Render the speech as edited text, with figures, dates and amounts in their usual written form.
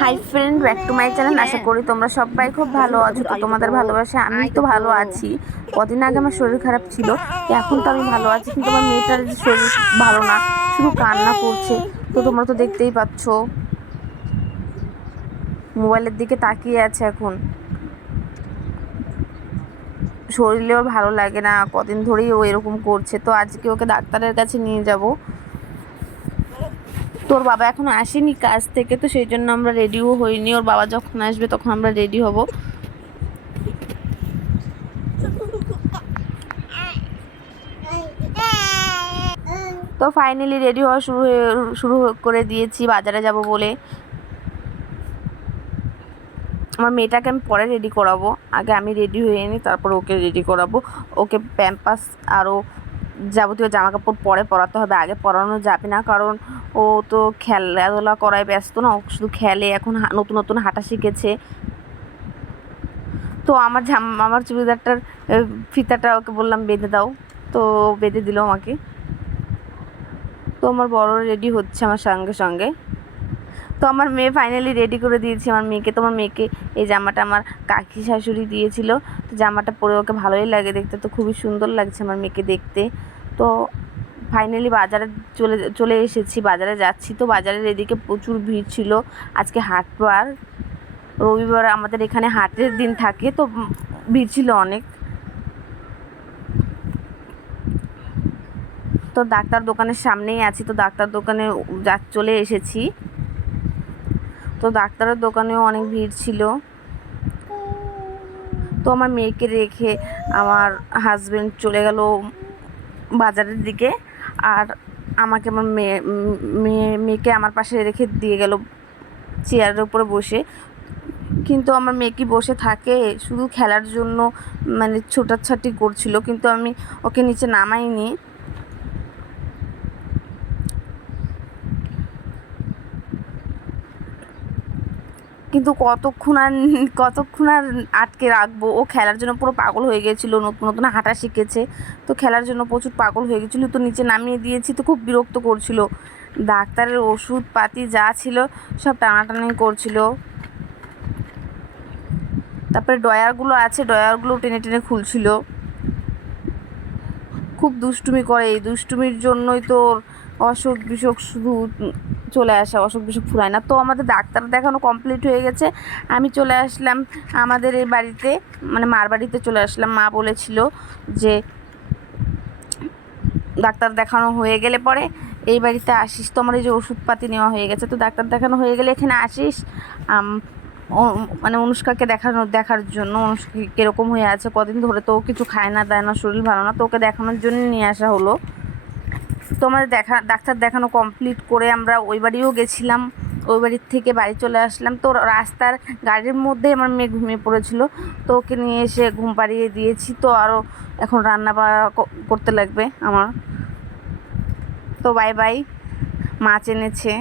High friend, back to my channel. আশা করি তোমরা সবাই খুব ভালো আছো। তো তোমাদের ভালোবাসা আমি তো ভালো আছি। কদিন আগে আমার শরীর খারাপ ছিল, এখন তো আমি ভালো আছি, কিন্তু আমার মেয়েটার যে শরীর ভালো না, শুধু কান্না করছে। তো তোমরা তো দেখতেই পাচ্ছ, মোবাইলের দিকে তাকিয়ে আছে। এখন শরীরেও ভালো লাগে না, কদিন ধরেই ও এরকম করছে। তো আজকে ওকে ডাক্তারের কাছে নিয়ে যাব। তোর বাবা এখনো আসেনি কাজ থেকে, তো সেই জন্য আমরা রেডিও হইনি। ওর বাবা যখন আসবে তখন আমরা রেডি হব। তো ফাইনালি রেডি হওয়া শুরু করে দিয়েছি বাজারে যাব বলে। আমার মেয়েটাকে আমি পরে রেডি করাবো, আগে আমি রেডি হয়ে নিই, তারপর ওকে রেডি করাবো। ওকে প্যাম্পাস আরও যাবতীয় জামা কাপড় পরে পরাতে হবে, আগে পরানো যাবে না, কারণ ও তো খেলাধুলা করায় ব্যস্ত না, ও শুধু খেলে। এখন নতুন নতুন হাঁটা শিখেছে। তো আমার চুড়িদারটার ফিতাটা ওকে বললাম বেঁধে দাও, তো বেঁধে দিল আমাকে। তো আমার বড় রেডি হচ্ছে আমার সঙ্গে সঙ্গে। তো আমার মেয়ে ফাইনালি রেডি করে দিয়েছি আমার মেয়েকে। তোমার মেয়েকে এই জামাটা আমার কাকি শাশুড়ি দিয়েছিল। তো জামাটা পরে ওকে ভালোই লাগে দেখতে, তো খুবই সুন্দর লাগছে আমার মেয়েকে দেখতে। তো ফাইনালি বাজারে চলে এসেছি, বাজারে যাচ্ছি। তো বাজারের এদিকে প্রচুর ভিড় ছিল। আজকে হাটবার, রবিবার আমাদের এখানে হাটের দিন থাকে, তো ভিড় ছিল অনেক। তো ডাক্তার দোকানের সামনেই আছি, তো ডাক্তার দোকানে চলে এসেছি। তো ডাক্তারের দোকানেও অনেক ভিড় ছিল। তো আমার মেয়েকে রেখে আমার হাজবেন্ড চলে গেল বাজারের দিকে, আর আমাকে আমার মেয়েকে আমার পাশে রেখে দিয়ে গেল চেয়ারের উপরে বসে। কিন্তু আমার মেয়ে কি বসে থাকে, শুধু খেলার জন্য মানে ছোটাছাটি করছিল, কিন্তু আমি ওকে নিচে নামাইনি। কিন্তু কতক্ষণ আর আটকে রাখবো। ও খেলার জন্য পুরো পাগল হয়ে গেছিলো, নতুন নতুন হাঁটা শিখেছে, তো খেলার জন্য প্রচুর পাগল হয়ে গেছিলো। তো নিচে নামিয়ে দিয়েছি, তো খুব বিরক্ত করছিল। ডাক্তারের ওষুধ পাতি যা ছিল সব টানাটানি করছিল। তারপরে ড্রয়ারগুলো আছে, ড্রয়ারগুলো টেনে টেনে খুলছিল। খুব দুষ্টুমি করে, এই দুষ্টুমির জন্যই তো অসুখ বিসুখ শুধু চলে আসে, অসুখ বিসুখ ফুরায় না। তো আমাদের ডাক্তার দেখানো কমপ্লিট হয়ে গেছে। আমি চলে আসলাম আমাদের এই বাড়িতে, মানে মার বাড়িতে চলে আসলাম। মা বলেছিল যে ডাক্তার দেখানো হয়ে গেলে পরে এই বাড়িতে আসিস। তো আমার এই যে ওষুধপাতি নেওয়া হয়ে গেছে, তো ডাক্তার দেখানো হয়ে গেলে এখানে আসিস, মানে অনুষ্কাকে দেখার জন্য। অনুষ্কা কীরকম হয়ে আছে, কদিন ধরে তো কিছু খায় না দেয় না, শরীর ভালো না, তো ওকে দেখানোর জন্য নিয়ে আসা হলো। তো আমাদের ডাক্তার দেখানো কমপ্লিট করে আমরা ওই বাড়িও গেছিলাম। ওই বাড়ির থেকে বাড়ি চলে আসলাম। তো রাস্তার গাড়ির মধ্যে আমার মেয়ে ঘুমিয়ে পড়েছিল, তো ওকে নিয়ে এসে ঘুম পাড়িয়ে দিয়েছি। তো আরও এখন রান্না বাড়া করতে লাগবে আমার। তো বাই বাই, মাছ এনেছে।